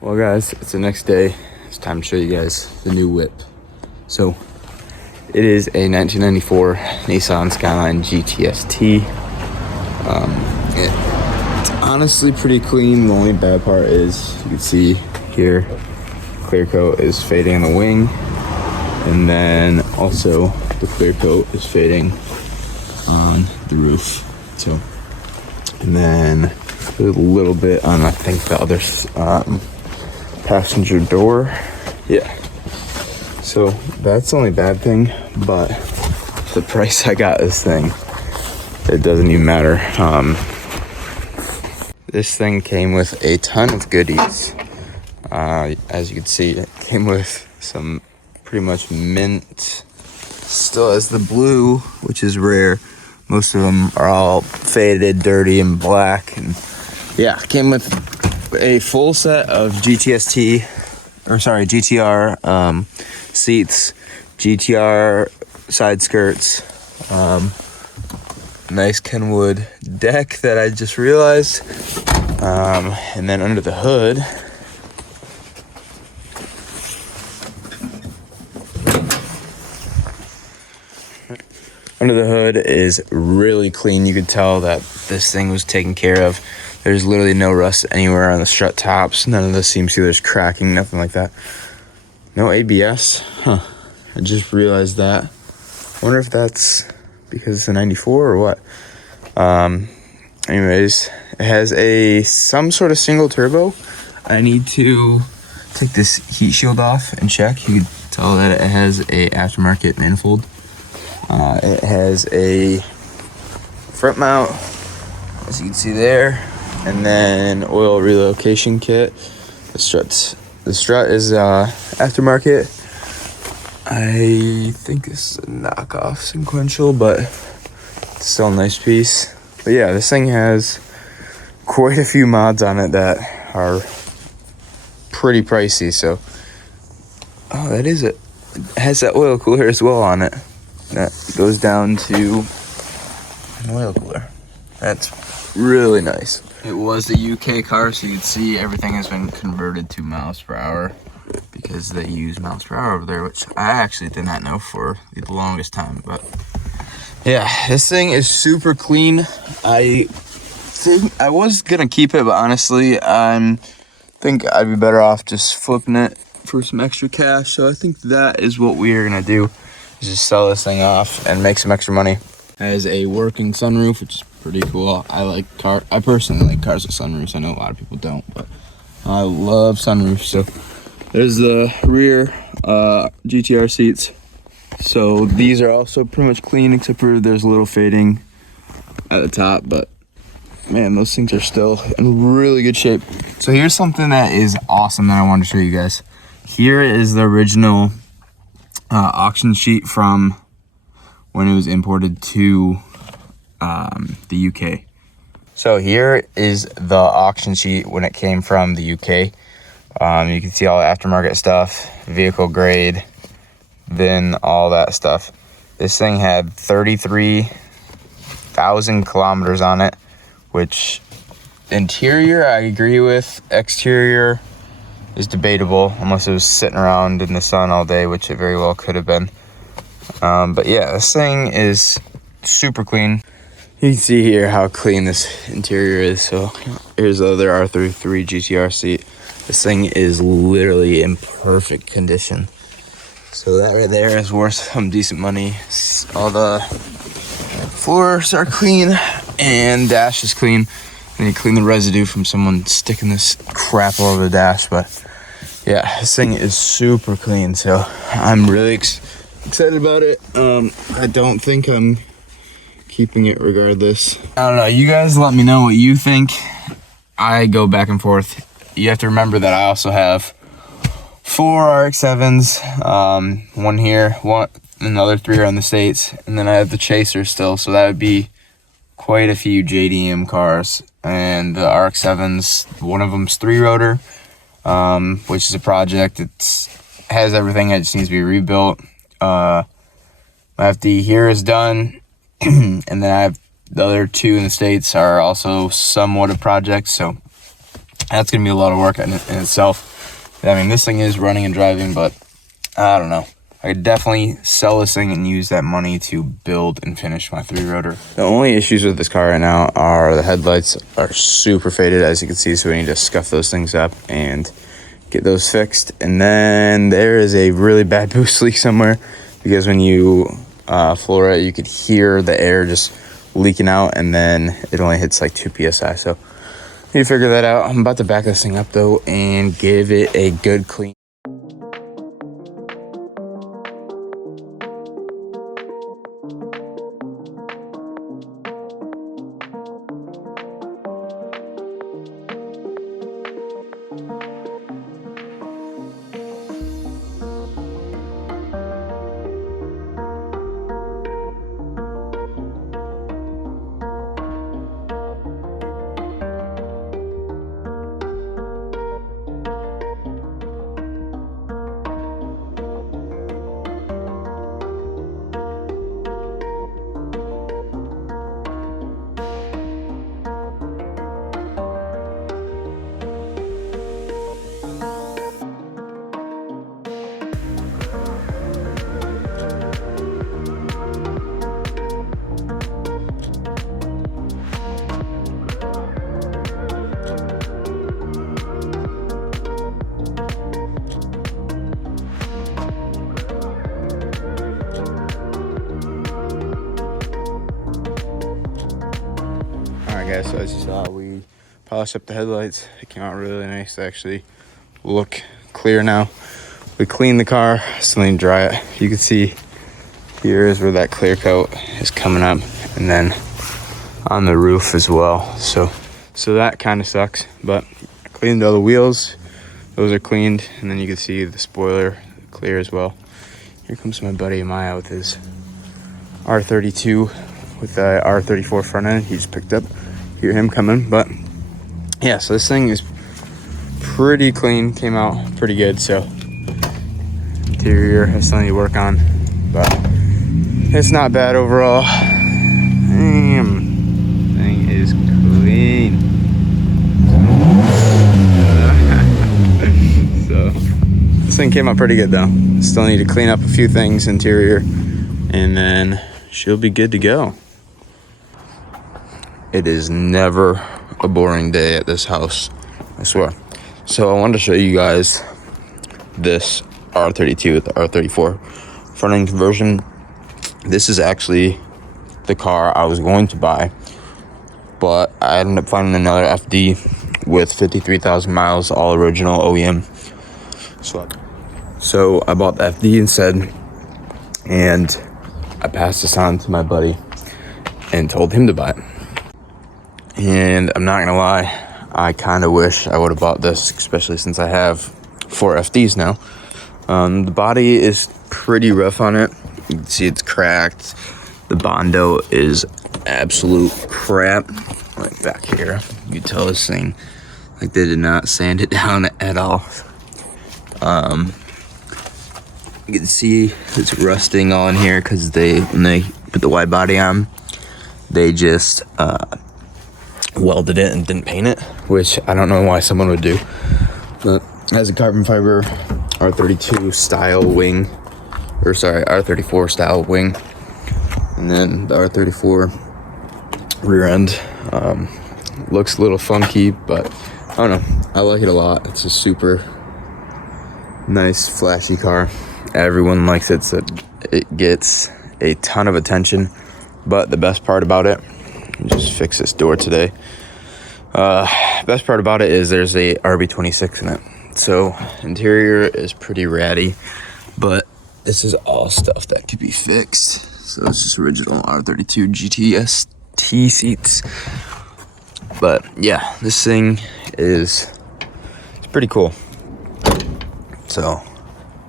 Well guys, it's the next day. It's time to show you guys the new whip. So it is a 1994 Nissan Skyline GTST. It's honestly pretty clean. The only bad part is you can see here clear coat is fading on the wing, and then also the clear coat is fading on the roof. So, and then there's a little bit on I think the other passenger door. Yeah, so that's the only bad thing, but the price I got this thing, it doesn't even matter. This thing came with a ton of goodies. As you can see, it came with some pretty much mint. Still has the blue, which is rare. Most of them are all faded, dirty, and black. And yeah, came with a full set of GTR seats, GTR side skirts, nice Kenwood deck that I just realized, and then under the hood, is really clean. You could tell that this thing was taken care of. There's literally no rust anywhere on the strut tops. None of the seam sealers cracking, nothing like that. No ABS. I just realized that. I wonder if that's because it's a 94 or what. Anyways, it has some sort of single turbo. I need to take this heat shield off and check. You can tell that it has a aftermarket manifold. It has a front mount, as you can see there, and then oil relocation kit. The strut is aftermarket. I think it's a knockoff sequential, but it's still a nice piece. But yeah, this thing has quite a few mods on it that are pretty pricey. So, oh, that is it. It has that oil cooler as well on it. That goes down to an oil cooler. That's really nice. It was a UK car, so you can see everything has been converted to miles per hour because they use miles per hour over there, which I actually did not know for the longest time. But yeah, this thing is super clean. I think I was gonna keep it, but honestly, I think I'd be better off just flipping it for some extra cash. So I think that is what we are gonna do. Just sell this thing off and make some extra money. Has a working sunroof, which is pretty cool. I personally like cars with sunroofs. I know a lot of people don't, but I love sunroofs. So there's the rear GTR seats. So these are also pretty much clean, except for there's a little fading at the top, but man, those things are still in really good shape. So here's something that is awesome that I wanted to show you guys. Here is the original auction sheet from when it was imported to the UK. So here is the auction sheet when it came from the UK. You can see all the aftermarket stuff, vehicle grade, VIN, all that stuff. This thing had 33,000 kilometers on it, which interior I agree with. Exterior is debatable unless it was sitting around in the sun all day, which it very well could have been. But yeah, this thing is super clean. You can see here how clean this interior is. So here's the other R33 GTR seat. This thing is literally in perfect condition. So that right there is worth some decent money. All the floors are clean and dash is clean. And you clean the residue from someone sticking this crap all over the dash. But yeah, this thing is super clean. So I'm really excited about it. I don't think I'm keeping it regardless. I don't know. You guys let me know what you think. I go back and forth. You have to remember that I also have 4 RX7s. One here, another 3 are in the States. And then I have the Chaser still. So that would be quite a few JDM cars. And the RX7s, one of them's 3-rotor, which is a project. It has everything. It just needs to be rebuilt. My FD here is done. And then I have the other 2 in the States are also somewhat a project. So That's gonna be a lot of work in itself. I mean, this thing is running and driving, but I don't know. I could definitely sell this thing and use that money to build and finish my 3-rotor. The only issues with this car right now are the headlights are super faded, as you can see, so we need to scuff those things up and get those fixed. And then there is a really bad boost leak somewhere, because when you floor it, you could hear the air just leaking out, and then it only hits like 2 psi. So need to figure that out. I'm about to back this thing up though and give it a good clean. Alright guys, so as you saw, we polished up the headlights. It came out really nice. They actually look clear now. We cleaned the car, still need to dry it. You can see here is where that clear coat is coming up, and then on the roof as well. So that kind of sucks, but I cleaned all the wheels. Those are cleaned, and then you can see the spoiler clear as well. Here comes my buddy Maya with his R32 with the R34 front end. He just picked up. Hear him coming, but yeah, so this thing is pretty clean, came out pretty good. So interior has something to work on, but it's not bad overall. Damn, thing is clean. So this thing came out pretty good though. Still need to clean up a few things interior, and then she'll be good to go. It is never a boring day at this house, I swear. So I wanted to show you guys this R32 with the R34 front end conversion. This is actually the car I was going to buy, but I ended up finding another FD with 53,000 miles, all original OEM. So I bought the FD instead, and I passed this on to my buddy and told him to buy it. And I'm not gonna lie, I kind of wish I would have bought this, especially since I have 4 FDs now. The body is pretty rough on it. You can see it's cracked. The Bondo is absolute crap. Like back here, you can tell this thing, like they did not sand it down at all. You can see it's rusting on here because when they put the wide body on, they just welded it and didn't paint it, which I don't know why someone would do. But it has a carbon fiber R32 style wing, or sorry, R34 style wing, and then the R34 rear end. Looks a little funky, but I don't know, I like it a lot. It's a super nice flashy car. Everyone likes it, so it gets a ton of attention. But the best part about it, just fix this door today. Best part about it is there's a RB26 in it. So interior is pretty ratty, but this is all stuff that could be fixed. So it's just original R32 GTST seats. But yeah, this thing it's pretty cool. So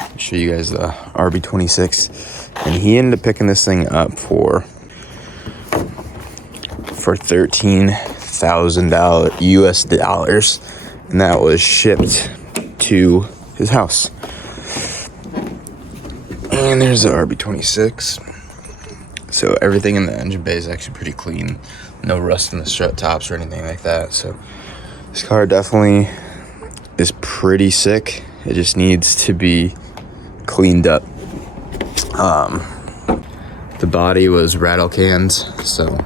I'll show you guys the RB26, and he ended up picking this thing up for $13,000 US dollars, and that was shipped to his house. And there's the RB26. So everything in the engine bay is actually pretty clean. No rust in the strut tops or anything like that. So This car definitely is pretty sick. It just needs to be cleaned up. The body was rattle cans, so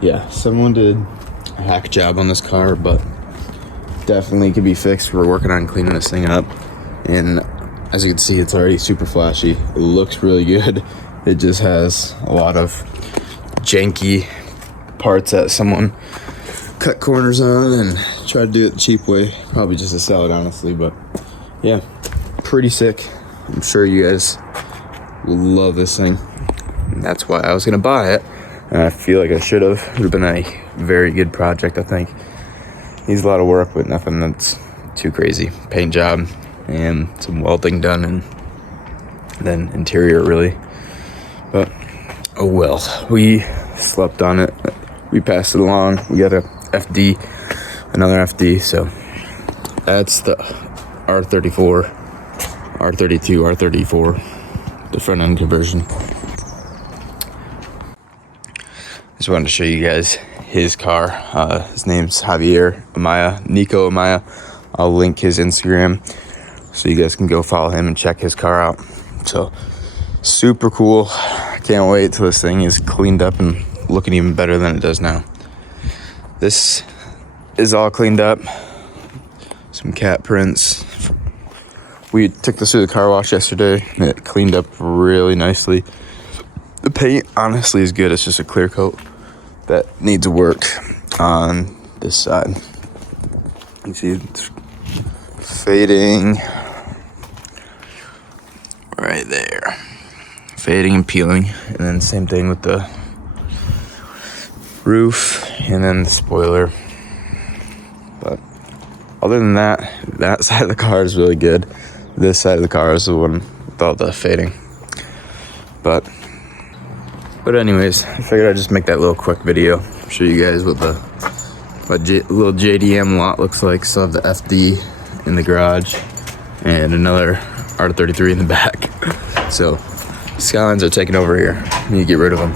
yeah, someone did a hack job on this car, but definitely could be fixed. We're working on cleaning this thing up, and as you can see, it's already super flashy. It looks really good. It just has a lot of janky parts that someone cut corners on and tried to do it the cheap way, probably just to sell it, honestly. But yeah, pretty sick. I'm sure you guys will love this thing. And that's why I was gonna buy it, and I feel like I should have. It would have been a very good project, I think. Needs a lot of work, but nothing that's too crazy. Paint job and some welding done, and then interior, really. But oh well, we slept on it. We passed it along. We got a FD, another FD. So that's the R34, R32, R34, the front end conversion. Just wanted to show you guys his car. His name's Nico Amaya. I'll link his Instagram so you guys can go follow him and check his car out. So super cool. Can't wait till this thing is cleaned up and looking even better than it does now. This is all cleaned up. Some cat prints. We took this through the car wash yesterday, and it cleaned up really nicely. The paint honestly is good. It's just a clear coat that needs work on this side. You see it's fading right there. Fading and peeling. And then same thing with the roof and then the spoiler. But other than that, that side of the car is really good. This side of the car is the one with all the fading. But anyways, I figured I'd just make that little quick video. Show you guys what the little JDM lot looks like. Still have the FD in the garage and another R33 in the back. So Skylines are taking over here. I need to get rid of them.